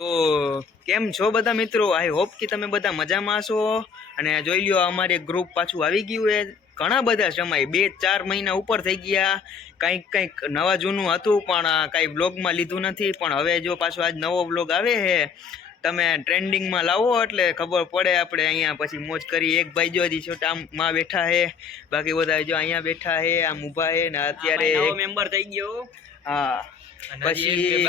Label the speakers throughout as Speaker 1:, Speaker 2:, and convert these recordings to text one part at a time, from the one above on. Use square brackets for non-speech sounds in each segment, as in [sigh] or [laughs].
Speaker 1: તો કેમ છો બધા મિત્રો? આઈ હોપ કે તમે બધા મજામાં છો અને જોઈ લ્યો અમારે ગ્રુપ પાછું આવી ગયું એ ઘણા બધા સમય બે ચાર મહિના ઉપર થઈ ગયા. કંઈક કંઈક નવા જૂનું હતું પણ આ કાંઈ બ્લોગમાં લીધું નથી. પણ હવે જો પાછો આજ નવો બ્લોગ આવે છે તમે ટ્રેન્ડિંગમાં લાવો એટલે ખબર પડે આપણે અહીંયા પછી મોજ કરી એક ભાઈ જો હજી છોટામાં બેઠા છે. બાકી બધા જો અહીંયા બેઠા છે આમ ઊભા છે ને અત્યારે
Speaker 2: મેમ્બર થઈ ગયો.
Speaker 1: હા. પછી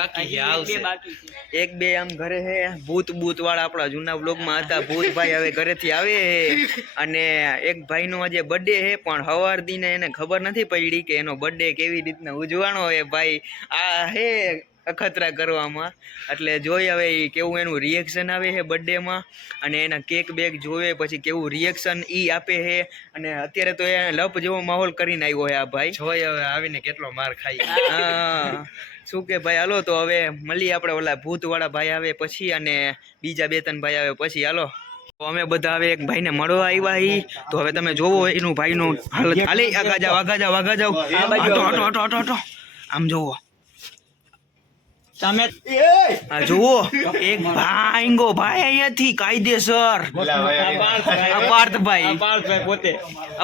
Speaker 1: એક બે આમ ઘરે હે. ભૂત ભૂત વાળા આપણા જૂના બ્લોગમાં હતા. ભૂત ભાઈ હવે ઘરેથી આવે હે. અને એક ભાઈનો આજે બર્થડે હે પણ હવાર દીને એને ખબર નથી પડી કે એનો બર્થડે કેવી રીતના ઉજવાનો હે ભાઈ. આ હે અખતરા કરવામાં. એટલે જોઈએ હવે કેવું એનું રિએક્શન આવે છે બર્થડેમાં અને એના કેક બેક જોવે પછી કેવું રિએક્શન એ આપે છે. અને અત્યારે તો એ લપ જેવો માહોલ કરીને આવ્યો છે આ ભાઈ.
Speaker 2: જોઈએ હવે આવીને કેટલો માર ખાઈ
Speaker 1: હા. શું કે ભાઈ હાલો તો હવે મળીએ આપણે ઓલા ભૂત વાળા ભાઈ આવે પછી અને બીજા બે ત્રણ ભાઈ આવે પછી. હાલો. તો અમે બધા હવે એક ભાઈને મળવા આવ્યા હી તો હવે તમે જોવો એનું ભાઈનું હાલત. હાલી આગા જાઓ આગા જાઓ આગા જાવ હટો હટો હટો હટો હટો આમ જોવો.
Speaker 2: તમે
Speaker 1: આ જુઓ એક [laughs] ભાઈંગો ભાઈ અહીંયાથી કાયદેસર. અપાર્થભાઈ.
Speaker 2: અપાર્થભાઈ. પોતે.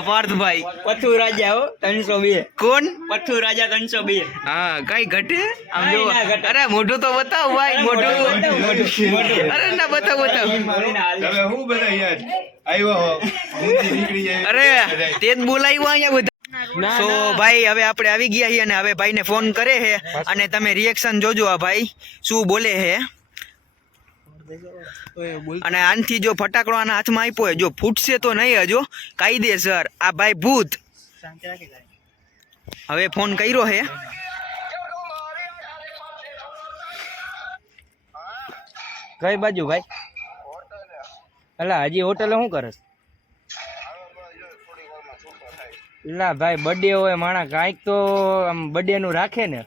Speaker 1: અપાર્થભાઈ.
Speaker 2: પથ્થુ રાજા હો ત્રણસો બે.
Speaker 1: કોણ?
Speaker 2: પથ્થુ રાજા ત્રણસો બે.
Speaker 1: હા કઈ ઘટે? આમ જો અરે મોઢું તો બતાવ ભાઈ [laughs] મોઢું. અરે ના બતાવ બતાવ.
Speaker 3: તમે હું બધા યાર આવ્યો
Speaker 1: અરે તે જ બોલાવ્યો અહીંયા બધા. સો ભાઈ હવે આપણે આવી ગયા છીએ અને હવે ભાઈને ફોન કરે છે અને તમે રિએક્શન જોજો આ ભાઈ શું બોલે છે. અને આનથી જો ફટાકડો આના હાથમાં આપ્યો હોય જો ફૂટશે તો નહીં હજો. કાયદેસર આ ભાઈ ભૂત. હવે ફોન કર્યો છે.
Speaker 2: કઈ બાજુ ભાઈ? અલા હજી હોટલે શું કરે ના ભાઈ બર્થડે હોય માણા કાંઈક તો આમ બર્થડે નું રાખે ને.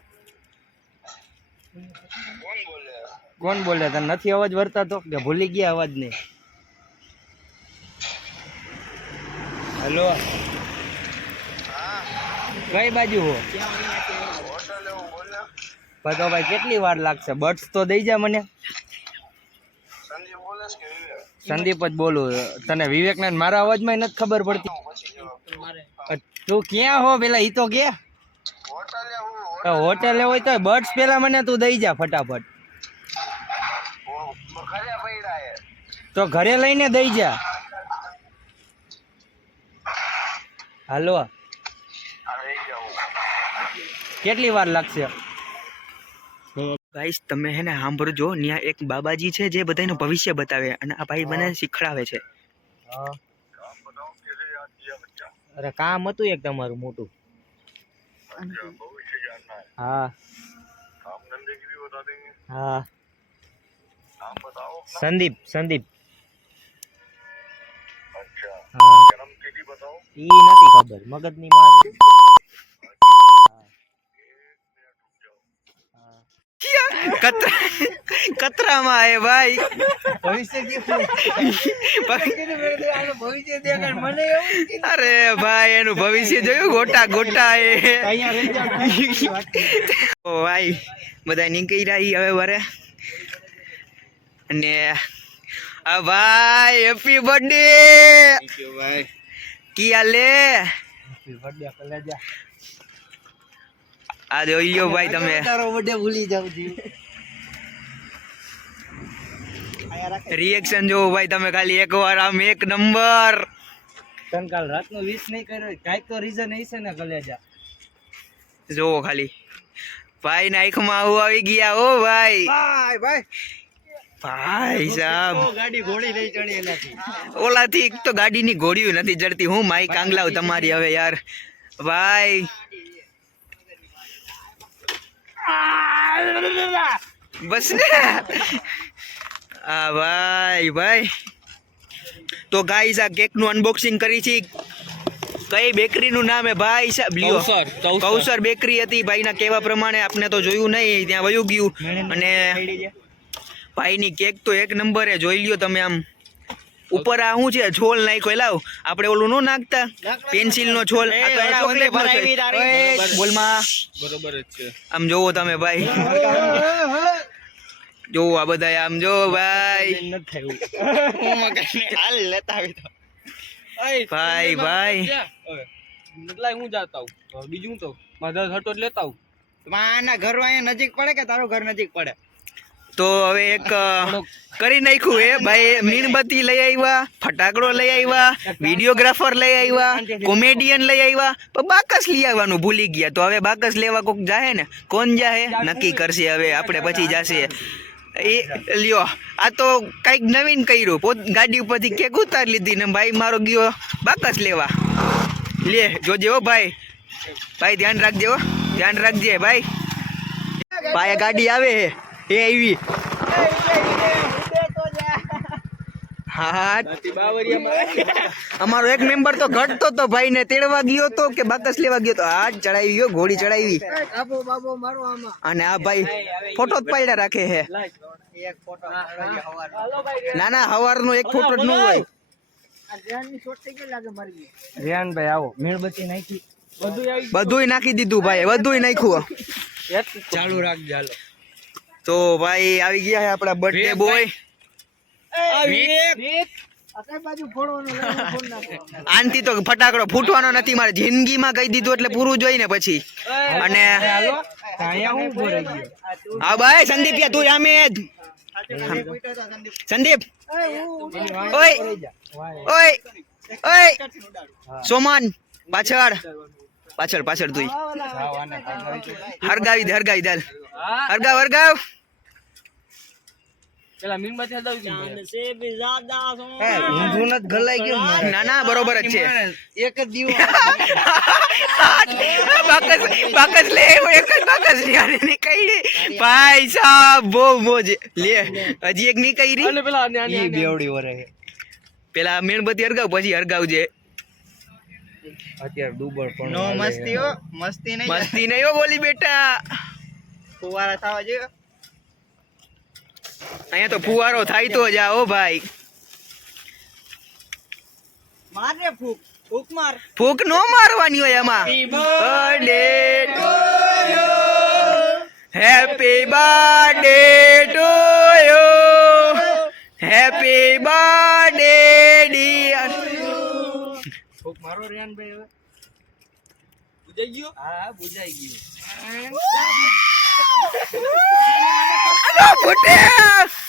Speaker 2: કોણ બોલે? તને નથી અવાજ વર્તાતો? કે ભૂલી ગયા અવાજ ને હેલો કઈ બાજુ હો? તો ભાઈ કેટલી વાર લાગશે? બર્ડ્સ તો દઈ જા મને. સંદીપ જ બોલું. તને વિવેક ને મારા અવાજમાં નથી ખબર પડતી. તું ક્યાં હો પેલા? ઈ તો કે. હોટેલે હોય તો બર્ડ્સ પેલા મને તું દઈ જા ફટાફટ. તો ઘરે લઈને દઈ જા. હાલો. કેટલી વાર લાગશે?
Speaker 1: ગાઈસ તમે હે ને સાંભળજો ત્યાં એક બાબાજી છે જે બધાનું ભવિષ્ય બતાવે અને આ ભાઈ મને શીખડાવે છે.
Speaker 2: અરે કામ હતું એક તમારું મોટું. હા. હા. સંદીપ સંદીપ. હા. ઈ નથી ખબર. મગજની માર.
Speaker 1: કતરામાં હે ભાઈ.
Speaker 2: ભવિષ્ય
Speaker 1: અરે ભાઈ એનું ભવિષ્ય જોયું? ગોટા ગોટા એ.
Speaker 2: રહી
Speaker 1: ભાઈ બધા નીકળી રહ્યા હવે વરે. અને આ ભાઈ હેપી બર્થડે
Speaker 3: ભાઈ.
Speaker 1: કિયા લે?
Speaker 2: બર્થડે કલેજા.
Speaker 1: આ જોઈ ભાઈ તમે.
Speaker 2: તારો બર્થડે ભૂલી જાવ છું.
Speaker 1: રિએક્શન જોવો ભાઈ તમે ખાલી એકવાર આમ એક નંબર.
Speaker 2: તન કાલ રાતનો વિશ નહીં કર્યો કાંઈક તો રીઝન હશે ને કલેજા.
Speaker 1: જોવો ખાલી. ભાઈ ના આંખમાં આવું આવી ગયા ઓ ભાઈ.
Speaker 2: ભાઈ ભાઈ.
Speaker 1: ભાઈ સાહેબ
Speaker 2: ગાડી ઘોડી નહીં ચડી એનાથી.
Speaker 1: ઓલાથી એક તો ગાડીની ઘોડીઓ નથી જડતી હું માઈક આંગલાવ તમારી હવે યાર. ભાઈ. બસ ને. આ ભાઈ ભાઈ. તો ગાઈસ આ કેકનું અનબોક્સિંગ કરી છે. કઈ બેકરીનું નામ હે ભાઈ સાહેબ? લ્યો.
Speaker 2: કૌસર,
Speaker 1: બેકરી હતી. ભાઈના કહેવા પ્રમાણે આપને તો જોયું નહીં ત્યાં વયું ગયું. અને ભાઈની કેક તો એક નંબરે જોઈ લ્યો તમે આમ. ઉપર આ શું છે? છોલ નાખ્યો. લાવ. આપણે ઓલું નો નાખતા? પેન્સિલ નો છોલ. બોલમાં.
Speaker 3: બરોબર જ છે.
Speaker 1: આમ જોવો તમે ભાઈ. જોવો આ બધા આમ. જો ભાઈ. ભાઈ, ભાઈ.
Speaker 2: હું જાતા હું બીજું તો? મારા હટો જ લેતા આવું.
Speaker 1: આના ઘર અહીંયા નજીક પડે કે તારું ઘર નજીક પડે? તો હવે એક કરી નાખ્યું એ ભાઈ, મીણબત્તી લઈ આવ્યા ફટાકડો લઈ આવ્યા વિડીયોગ્રાફર લઈ આવ્યા કોમેડિયન લઈ આવ્યા પણ બાકસ લઈ આવવાનું ભૂલી ગયા. તો હવે બાકસ લેવા કોક જાહે ને? કોણ જાહે? નક્કી કરશે હવે, આપણે પછી જાશે. એ, લ્યો, આ તો કંઈક નવીન કર્યું. પોત, ગાડી ઉપરથી કેક ઉતાર લીધી ને ભાઈ મારો ગયો બાકસ લેવા. લે, જોજે હો ભાઈ. ભાઈ, ધ્યાન રાખજે હો. ધ્યાન રાખજે, ભાઈ. ભાઈ ગાડી આવે હે. એ આવી. હા. હા અમારો એક મેમ્બર તો ઘટતો તો ભાઈ ને તેડવા ગયો તો કે બાકસ લેવા ગયો તો. હાથ ચડાવી ગયો ઘોડી ચડાવી. અને આ ભાઈ ફોટો જ પાડ્યા રાખે હે. ના ના હવારનો એક ફોટો જ ન હોય.
Speaker 2: રેહાનભાઈ આવો. મીણબત્તી નાખી. બધું
Speaker 1: બધુંય નાખી દીધું ભાઈ બધું નાખ્યું.
Speaker 2: ચાલુ રાખજો હાલો.
Speaker 1: તો ભાઈ આવી ગયા છે આપણા બર્થડે બોય આનથી તો ફટાકડો ફૂટવાનો નથી મારે જિંદગીમાં કહી દીધું એટલે પૂરું જોઈ ને પછી અને
Speaker 2: હાલો. અહીંયા હું ઊભો રહી ગયો
Speaker 1: હા ભાઈ સંદીપ તું આમે સંદીપ. ઓય ઓય. ઓય સોમાન પાછળ. પાછળ પાછળ તું હરગાવી દે હરગાવી દે હરગાવ હરગાવ.
Speaker 2: પેલા મીણબત્તી હલાવી
Speaker 1: ઊંધું નથી ગલાઈ ગયું ના ના બરોબર જ છે.
Speaker 2: એક જ દિવસ [laughs]
Speaker 1: બાકસ બાકસ લે એક જ બાકસ યાર નીકળી ભાઈ સાહેબ બહુ મોજ લે હજી એક નીકળી
Speaker 2: અને પેલા આને-
Speaker 3: બેવડી વરે.
Speaker 1: પેલા મીણબત્તી હરગાવ પછી હરગાવજે.
Speaker 2: અત્યારે દુબળ પણ
Speaker 3: નો મસ્તી હો મસ્તી નહીં.
Speaker 1: મસ્તી નહીં હો બોલી બેટા.
Speaker 3: ફુવારા થવા જોઈએ
Speaker 1: અહીંયા તો ફુવારો થાય તો જા ઓ ભાઈ.
Speaker 3: માર રે ફૂક ફૂક માર.
Speaker 1: ફૂક નો મારવાની હોય એમાં birthday to happy birthday to you happy birthday dear
Speaker 2: ફૂક મારો રેહાનભાઈ હવે. બુજાઈ ગયો? હા બુજાઈ ગયો.
Speaker 1: નો ફૂટે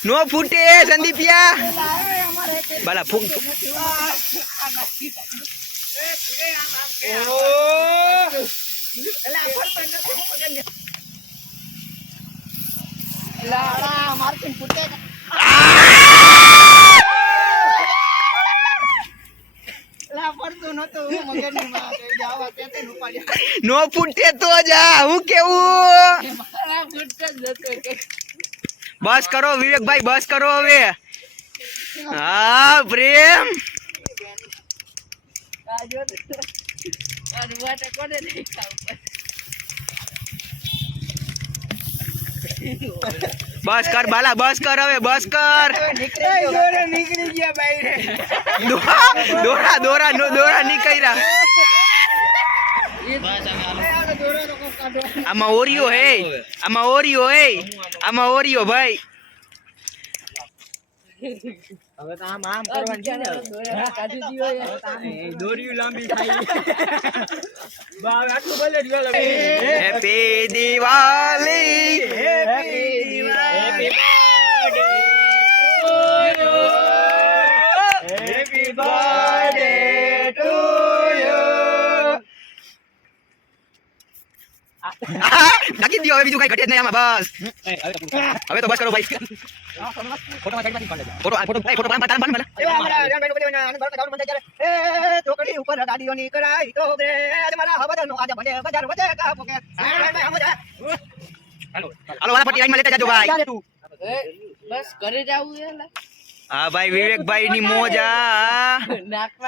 Speaker 1: નો ફૂટે સંદીપિયા! બાલા ફૂક. નો ફૂટે તો જા હું કેવું? બસ કરો વિવેકભાઈ બસ કરો હવે. હા, પ્રેમ. બસ કર બાલા, બસ કર હવે, બસ કર. દોરા દોરા દોરા નીકળ્યા. આમાં ઓરિયો હે. આમાં ઓરિયો હે. આમાં ઓરિયો ભાઈ.
Speaker 2: હવે તો આમ આમ કરવાનું છે ને દોરીયું લાંબી થાય. બાવ આટલું ભલે જ Diwali
Speaker 1: happy Diwali
Speaker 2: happy
Speaker 1: happy નાખી દો હવે બીજું કઈ ઘટે જ નહીં આમાં બસ. હવે તો બસ કરો ભાઈ. ફોટો ફોટો એ ફોટો પાડ પાડ પાડ
Speaker 3: ચોકડી ઉપર ગાડીઓની કરાઈ તો રે આજ મારા હવદનો આજે મને બજાર વજે કા. પોકે
Speaker 1: હાલો વાલા પટ્ટી લાઈનમાં લેતા જાજો ભાઈ.
Speaker 4: બસ ઘરે જવું છે
Speaker 1: હા ભાઈ વિવેકભાઈ ની મોજ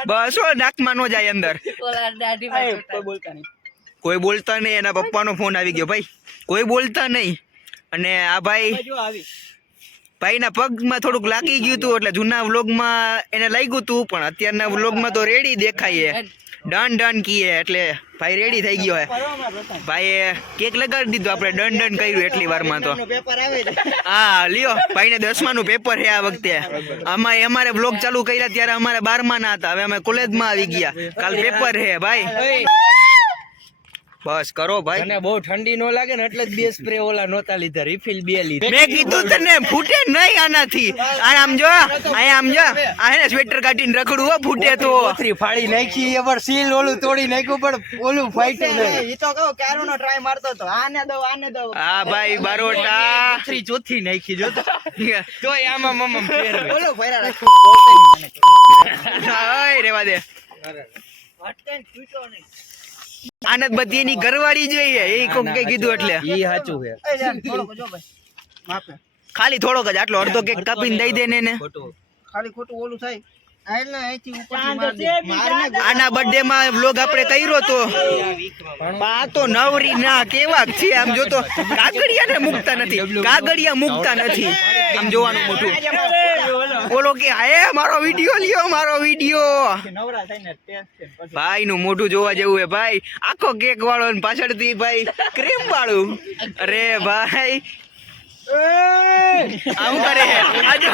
Speaker 1: બસ નાકમાં નો જાય અંદર.
Speaker 2: બોલતા નહીં.
Speaker 1: કોઈ બોલતા નહીં એના પપ્પાનો ફોન આવી ગયો ભાઈ. કોઈ બોલતા નહીં. અને આ ભાઈ ભાઈના પગમાં થોડુંક લાગી ગયું હતું એટલે જૂના વ્લોગમાં એને લાગ્યું હતું પણ અત્યારના વ્લોગમાં તો રેડી દેખાય ડન ડન કીએ એટલે ભાઈ રેડી થઈ ગયો હે. ભાઈએ કેક લગાડી દીધું આપણે ડન ડન કર્યું એટલી વારમાં તો. હા લ્યો ભાઈને દસમાનું પેપર છે આ વખતે. આમાં અમારે બ્લોગ ચાલુ કર્યા ત્યારે અમારે બારમા ના હતા હવે અમે કોલેજમાં આવી ગયા. કાલ પેપર છે ભાઈ. બસ કરો ભાઈ.
Speaker 2: તને બહુ ઠંડી નો લાગે ને એટલે જ બે સ્પ્રે ઓલા નોતા લીધા રિફિલ બે લીધી.
Speaker 1: મેં કીધું તને ફૂટે નહીં આનાથી. આ આમ જો આ આમ જો આ હે સ્વેટર કાઢીને રખડું હો ફૂટે તો.
Speaker 2: કોથરી ફાડી નાખી એ પણ સીલ ઓલું તોડી નાખ્યું પણ ઓલું ફાઈટું નહીં.
Speaker 3: ઈ તો કહો કેરો નો ટ્રાય મારતો તો આને દો આને દો
Speaker 1: હા ભાઈ બારોટા.
Speaker 2: કોથરી ચોથી નાખી જો તોય આમાં મમ્મ ફેર
Speaker 3: ઓલો ફેરા રાખો.
Speaker 1: ઓય રેવા દે.
Speaker 3: અટેન્ડ તૂટ્યો નહીં.
Speaker 1: આનંદ બધી એની ઘરવાળી જોઈએ એ કોક કઈ કીધું એટલે.
Speaker 2: ઈ સાચું છે.
Speaker 3: એ યાર, થોડોક જો ભાઈ. માપે.
Speaker 1: ખાલી થોડોક જ આટલો અડધો કેક કાપીને દઈ દે ને
Speaker 3: ખાલી ખોટું ઓલું થાય.
Speaker 1: આના બર્થડે માં વ્લોગ આપણે કર્યો તો. આ તો નવરી ના કેવા છે આમ જો તો. કાગડિયા ને મુકતા નથી. કાગડિયા મુકતા નથી. આમ જોવાનું મોટું. બોલો કે હે મારો વીડિયો લ્યો મારો વીડિયો.
Speaker 3: નવરા થઈને ટેસ્ટ છે પછી
Speaker 1: ભાઈ નું મોઢું જોવા જેવું હે ભાઈ. આખો કેક વાળો ને પાછળથી ભાઈ ક્રીમ વાળું. અરે ભાઈ આમ કરે હે આજે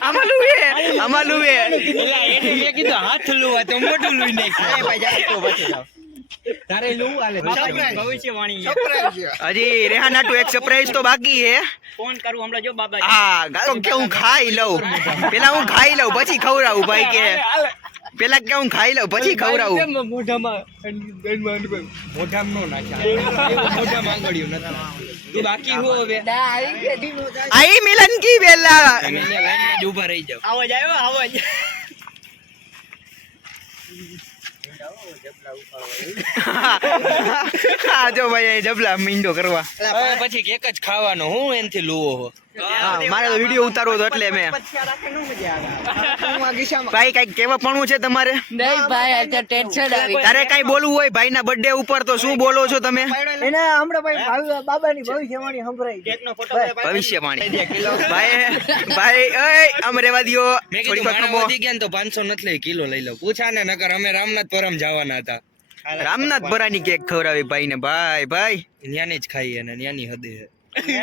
Speaker 1: આમ- લુવે આમાં લુવે
Speaker 2: એટલે એને કીધું હાથ લુવા તો મોઢું લુઈ
Speaker 3: એ ભાઈ જાય તો પછી છે.
Speaker 1: હજી રેહા નાટુ એક સરપ્રાઈઝ તો બાકી હે
Speaker 2: ફોન કરું હમણાં જો બાબા
Speaker 1: હા ગાલો કે હું ખાઈ લઉં. પેલા હું ખાઈ લઉં પછી ખવડાવું ભાઈ કે પેલા કે હું ખાઈ લઉં પછી ખવડાવું.
Speaker 2: મોઢામાં મોઢામાં નો નાખ્યા. મોઢામાં આંગળીયું નથી. તું બાકી હો હવે.
Speaker 4: ના આવી ગયા ઢીલો થાય.
Speaker 1: આઈ મિલન કી વેલા?
Speaker 2: તમે અહીંયા લાઈનમાં રહી
Speaker 3: આવાજ આવ્યો આવાજ
Speaker 1: હા [laughs] જો. ભાઈ જબલા મીંડો કરવા.
Speaker 2: પછી કેક જ ખાવાનો હું એનથી લુવો
Speaker 1: મારે તો વીડિયો ઉતારવો હતો એટલે મેં. ભાઈ કઈ કેવા પણ છે તમારે?
Speaker 4: નહીં ભાઈ અત્યારે ટેન્શન આવી
Speaker 1: તારે કઈ બોલવું હોય ભાઈ ના બર્થડે ઉપર તો શું બોલો છો તમે?
Speaker 3: એને હમણાં ભાઈ બાબાની ભવિષ્યવાણી સંભળાઈ
Speaker 1: ભવિષ્યવાણી. ભાઈ ભાઈ ઓય આમ રેવા દિયો. થોડી
Speaker 2: માણસ વધી ગયા ને તો પાંચસો નથી લઈ કિલો લઈ લો. પૂછા ને નકર અમે રામનાથપુરમ જવાના હતા.
Speaker 1: રામનાથ ભરાની કેક ખવડાવી ભાઈ ને ભાઈ ભાઈ.
Speaker 2: ન્યાની જ ખાઈએ ને ન્યાની હદે. છે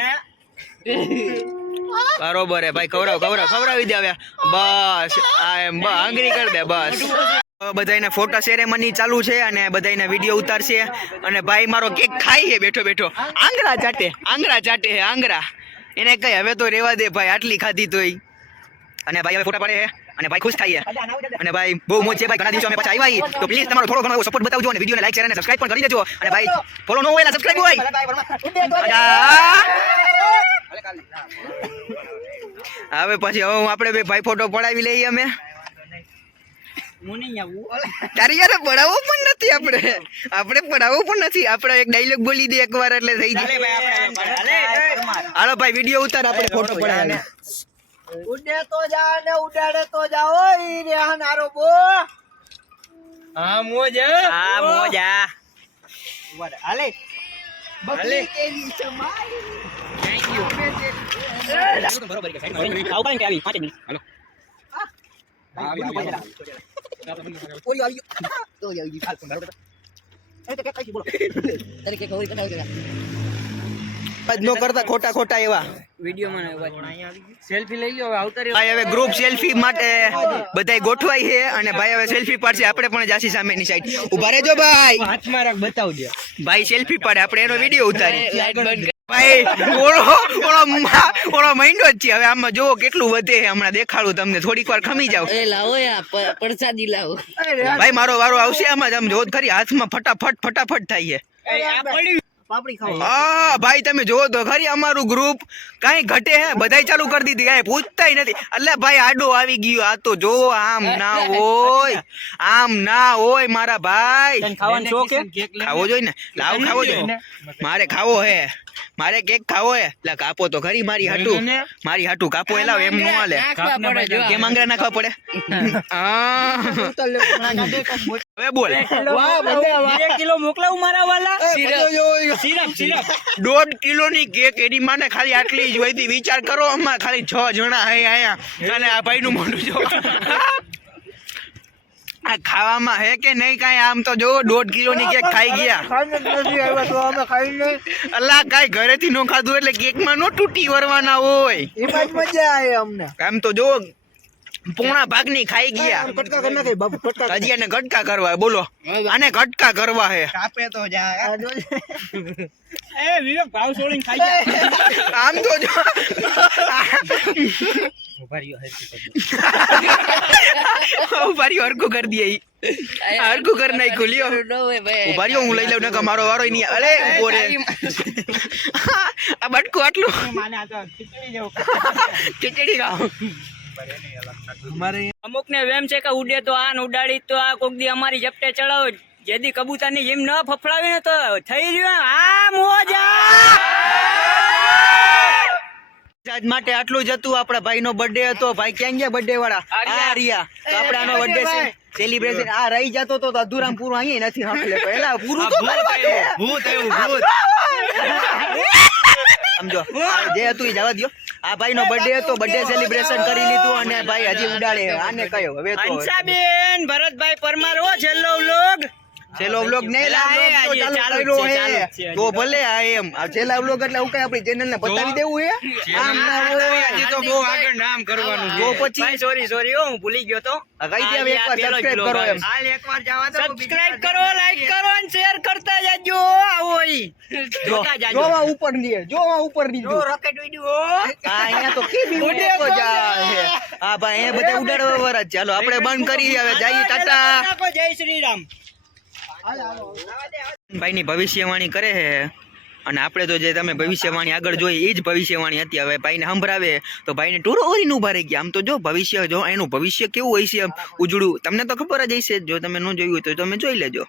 Speaker 1: બરોબર હે ભાઈ ખવડાવ ખવડાવ ખવડાવી દે હવે. બસ આ એમ બસ આંગરી કરી દે બસ. બધાને ફોટા સેરેમની ચાલુ છે અને બધાને વીડિયો ઉતારશે. અને ભાઈ મારો કેક ખાઈ છે બેઠો બેઠો. આંગળા ચાટે આંગળા ચાટે હે આંગળા. એને કઈ હવે તો રેવા દે ભાઈ આટલી ખાધી તોય. અને ભાઈ હવે ફોટા પડે છે અને ભાઈ ખુશ થઈએ અને ભાઈ બહુ મોજ છે ભાઈ ઘણા દિવસો અમે પાછા આવ્યા. તો પ્લીઝ તમારો થોડો ઘણો સપોર્ટ બતાવજો અને વિડીયોને લાઈક શેર અને સબસ્ક્રાઇબ પણ કરી દેજો. અને ભાઈ ફોલો ન હોય સબસ્ક્રાઇબ હોય. હવે પછી હવે હું આપણે બે ભાઈ ફોટો પડાવી લઈએ અમે. તારી યાર પડાવવો પણ નથી આપણે. આપણે પડાવવો પણ નથી. આપણે એક ડાયલોગ બોલી દે એકવાર એટલે થઈ જાય. હાલો ભાઈ વીડિયો ઉતાર આપણે ફોટો પડાવી
Speaker 3: ઉડે તો જા ને ઉડાડે તો જાઓ ઈ રેહન આરો બો.
Speaker 2: હા મોજ
Speaker 1: હા? મોજા
Speaker 3: હાલે. બકરી કેવી ચમાઈ ઓલી
Speaker 1: નો કરતા ખોટા ખોટા એવા
Speaker 2: સેલ્ફી લઈ લો
Speaker 1: ભાઈ હવે ગ્રુપ સેલ્ફી માટે બધાય ગોઠવાય છે અને ભાઈ હવે સેલ્ફી પાડશે આપણે પણ જાસી સામેની સાઈડ ઊભા રહેજો ભાઈ
Speaker 2: હાથમાં રાખ બતાવજે
Speaker 1: ભાઈ સેલ્ફી પાડે આપણે એનો વીડિયો ઉતારી ભાઈ ઓળો ઓળો મા- ઓળો મહિનો જ છે. હવે આમાં જોવો કેટલું વધે છે. હમણાં દેખાડું તમને. થોડીક વાર ખમી જાવ
Speaker 4: એ લાવો યા પ- લાવો.
Speaker 1: ભાઈ મારો વારો આવશે આમાં જ. આમ જોત ખરી હાથમાં ફટાફટ ફટાફટ થાય છે. હા ભાઈ તમે જોવો તો ખરી અમારું ગ્રુપ કાંઈ ઘટે હે? બધાય ચાલુ કરી દીધી. કાંઈ પૂછતાય નથી. એટલે ભાઈ આડો આવી ગયો. આ તો જોવો આમ ના હોય. આમ ના હોય મારા ભાઈ.
Speaker 2: ખાવાનું શોખ
Speaker 1: ખાવો જોઈએ ને. લાવ ખાવો જોઈએ. મારે ખાવો હે. મારે કેક ખાવો હે. એટલે કાપો તો ખરી મારી હાટુ. મારી હાટુ કાપો એલાવ એમ નો હાલે.
Speaker 4: નાખવા પડે
Speaker 1: કેમ આંગળા નાખવા પડે? હવે બોલ.
Speaker 2: કિલો મોકલાવું મારા વાલા? સિરપ. સિરપ
Speaker 1: દોઢ કિલોની કેક એની માને ખાલી આટલી જ હોય. વિચાર કરો આમાં ખાલી છ જણા હે આયા અને આ ભાઈનું મોઢું જો આ ખાવામાં હે કે નહીં કાંઈ? આમ તો જો દોઢ કિલો ની કેક ખાઈ ગયા. અલ્લા [laughs] કાંઈ ઘરેથી નો ખાધું એટલે કેકમાં નો તૂટી વરવાના હોય.
Speaker 2: એમાં મજા આવે અમને.
Speaker 1: આમ તો જો પોણા ભાગની ખાઈ ગયા. હજી એને ગટકા કરવા બોલો. આને ગટકા કરવા હે.
Speaker 3: કાપે તો જા. [laughs]
Speaker 5: એ વિવેક ભાવ છોડીને ખાઈ જા.
Speaker 1: આમ તો જો. [laughs] ઊભા રહ્યો હરખું કરી કરી નાખ્યું લ્યો
Speaker 4: ન હોય ભાઈ
Speaker 1: ઊભા રહ્યો હું લઈ લઉં મારો વારો નહીં અરે ઊભો આ બટકું આટલું
Speaker 5: માને આ તો ખીચડી
Speaker 1: ખાઓ
Speaker 5: અમુક ને વેમ છે કે ઉડે તો આ ઉડાડી તો આ કોક દી અમારી જપટે ચડાવો. જેદી કબૂતરની જેમ ન ફફડાવી ને તો થઈ રહ્યું આ મોજા!
Speaker 1: આજ માટે આટલું જ હતું. આપણા ભાઈ નો બર્થડે હતો. ભાઈ ક્યાં ગયા બર્થડે વાળા? આ રહ્યા. તો આપણે આનો બર્થડે છે. સેલિબ્રેશન આ રહી જતો તો અધૂરામ પૂરું અહીંયા નથી હાંકલે. પહેલા પૂરું તો ભૂત એવું ભૂત સમજો. જે હતું એ જવા દો આ ભાઈ નો બર્થડે હતો. બર્થડે સેલિબ્રેશન કરી લીધું અને ભાઈ હજી ઉડાડે. આને કયો હવે તો
Speaker 5: બેન ભરતભાઈ પરમાર ઓ છેલ્લો વ્લોગ
Speaker 1: છેલ્લો બ્લોગ
Speaker 5: નહીં લાવે
Speaker 1: ચાલુ
Speaker 5: છે.
Speaker 1: તો ભલે આ એમ. આ છેલ્લા બ્લોગ એટલે હું કઈ આપણી ચેનલ ને બતાવી દેવું હે? આમ ના હોય.
Speaker 2: તો બહુ આગળ નામ કરવાનું
Speaker 1: તો પછી
Speaker 5: સોરી સોરી હું ભૂલી ગયો તો.
Speaker 1: કઈ દે એકવાર સબસ્ક્રાઇબ કરો એમ.
Speaker 3: હાલ એકવાર જવા દો
Speaker 5: સબસ્ક્રાઇબ કરો લાઈક કરો અને શેર કરતા જાજો આવો ઈ. જોતા જાજો.
Speaker 1: જોવા ઉપરની જોવા ઉપરની જો
Speaker 5: રોકેટ વિડિયો
Speaker 1: આ અહીંયા તો કેવી ઉડે જાય. હા. ભાઈ એ બધા ઉડાડવા વાળા ચાલો આપણે બંધ કરી. હવે જઈએ ટાટા.
Speaker 5: જય શ્રી રામ.
Speaker 1: ભાઈની ભવિષ્યવાણી કરે છે. અને આપણે તો જે તમે ભવિષ્યવાણી આગળ જોઈ એ જ ભવિષ્યવાણી હતી. હવે ભાઈને સંભળાવે તો ભાઈને ટોરો ઓરીને ઊભા રહી ગયા. આમ તો જો ભવિષ્ય, જો એનું ભવિષ્ય કેવું હોય ઉજળું. તમને તો ખબર જ હશે, જો તમે ન જોયું હોય તો તમે જોઈ લેજો.